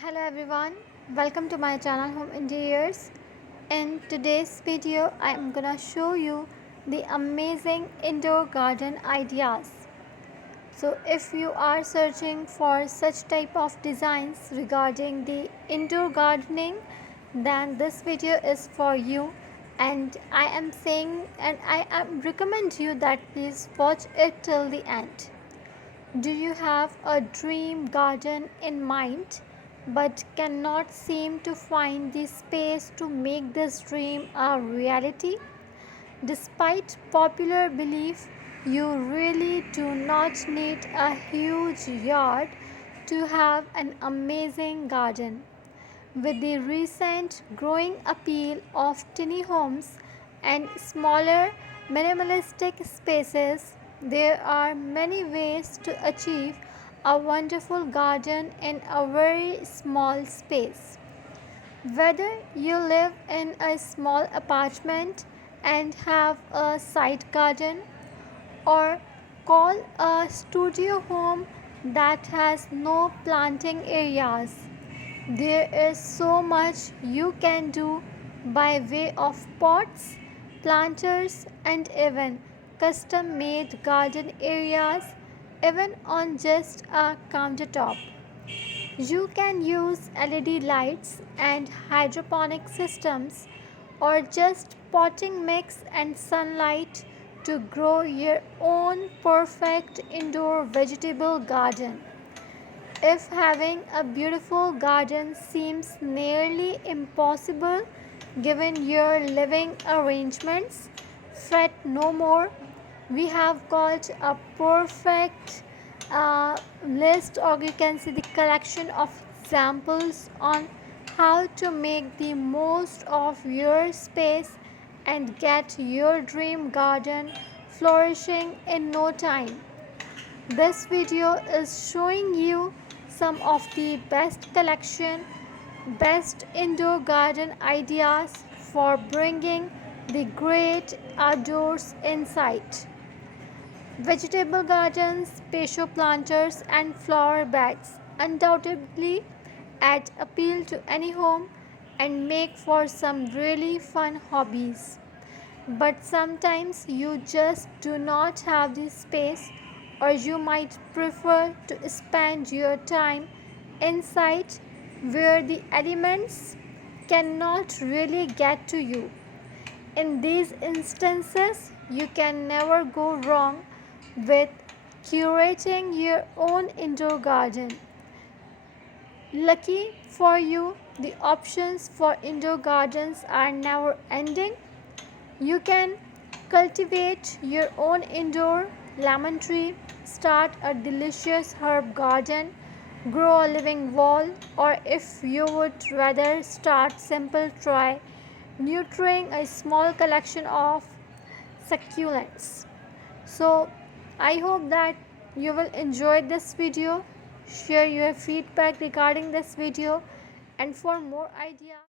Hello everyone, welcome to my channel Home Interiors. In today's video, I am gonna show you the amazing indoor garden ideas. So if you are searching for such type of designs regarding the indoor gardening, then this video is for you. And I am recommend you that please watch it till the end. Do you have a dream garden in mind but cannot seem to find the space to make this dream a reality? Despite popular belief, you really do not need a huge yard to have an amazing garden. With the recent growing appeal of tiny homes and smaller minimalistic spaces, there are many ways to achieve a wonderful garden in a very small space. Whether you live in a small apartment and have a side garden, or call a studio home that has no planting areas, there is so much you can do by way of pots, planters, and even custom made garden areas, even on just a countertop. You can use LED lights and hydroponic systems, or just potting mix and sunlight to grow your own perfect indoor vegetable garden. If having a beautiful garden seems nearly impossible given your living arrangements, fret no more. We have got a perfect list, or you can see the collection of examples on how to make the most of your space and get your dream garden flourishing in no time. This video is showing you some of the best indoor garden ideas for bringing the great outdoors inside. Vegetable gardens, patio planters, and flower beds undoubtedly add appeal to any home and make for some really fun hobbies. But sometimes you just do not have the space, or you might prefer to spend your time inside where the elements cannot really get to you. In these instances, you can never go wrong with curating your own indoor garden. Lucky for you, the options for indoor gardens are never ending. You can cultivate your own indoor lemon tree, start a delicious herb garden, grow a living wall, or if you would rather start simple, try nurturing a small collection of succulents. So I hope that you will enjoy this video. Share your feedback regarding this video, and for more ideas.